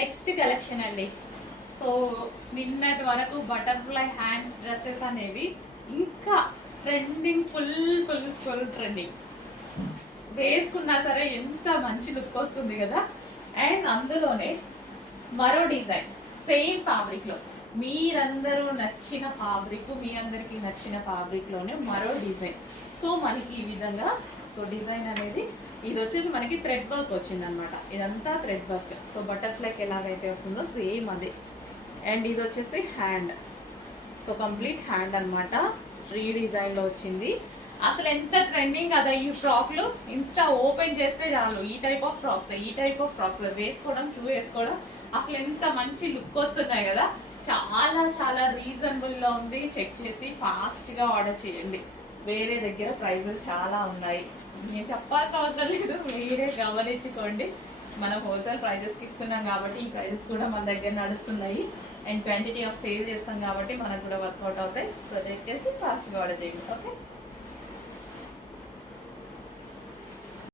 Next collection అండి. So నిన్నటి వరకు బటర్ఫ్లై హ్యాండ్స్ డ్రెస్సెస్ అనేవి ఇంకా trending, full full full trending. వేసుకున్నా సరే ఎంత మంచి లుక్ వస్తుంది కదా. అండ్ అందులోనే మరో డిజైన్ సేమ్ ఫ్యాబ్రిక్ లో, మీరందరూ నచ్చిన ఫ్యాబ్రిక్, మీ అందరికి నచ్చిన ఫ్యాబ్రిక్ లోనే మరో డిజైన్. సో మనకి ఈ విధంగా, సో డిజైన్ అనేది ఇది వచ్చేసి మనకి థ్రెడ్ వర్క్ వచ్చింది అనమాట. ఇదంతా థ్రెడ్ వర్క్. సో బటర్ఫ్లైకి ఎలాగైతే వస్తుందో సేమ్ అదే. అండ్ ఇది వచ్చేసి హ్యాండ్. సో కంప్లీట్ హ్యాండ్ అనమాట, రీడిజైన్ లో వచ్చింది. అసలు ఎంత ట్రెండింగ్ కదా ఈ ఫ్రాక్లు. ఇన్స్టా ఓపెన్ చేస్తే చాలు ఈ టైప్ ఆఫ్ ఫ్రాక్స్ వేసుకోవడం, షూ వేసుకోవడం, అసలు ఎంత మంచి లుక్ వస్తున్నాయి కదా. చాలా చాలా రీజనబుల్ లో ఉంది. చెక్ చేసి ఫాస్ట్ గా ఆర్డర్ చేయండి. వేరే దగ్గర ప్రైజులు చాలా ఉన్నాయి, నేను చెప్పాల్సిన అవసరం లేదు, మీరే గమనించుకోండి. మనం హోల్సేల్ ప్రైజెస్కి ఇస్తున్నాం కాబట్టి ఈ ప్రైజెస్ కూడా మన దగ్గర నడుస్తున్నాయి. అండ్ క్వాంటిటీ ఆఫ్ సేల్ చేస్తాం కాబట్టి మనకు కూడా వర్కౌట్ అవుతాయి. సో చెక్ చేసి ఫాస్ట్గా ఆర్డర్ చేయండి. ఓకే.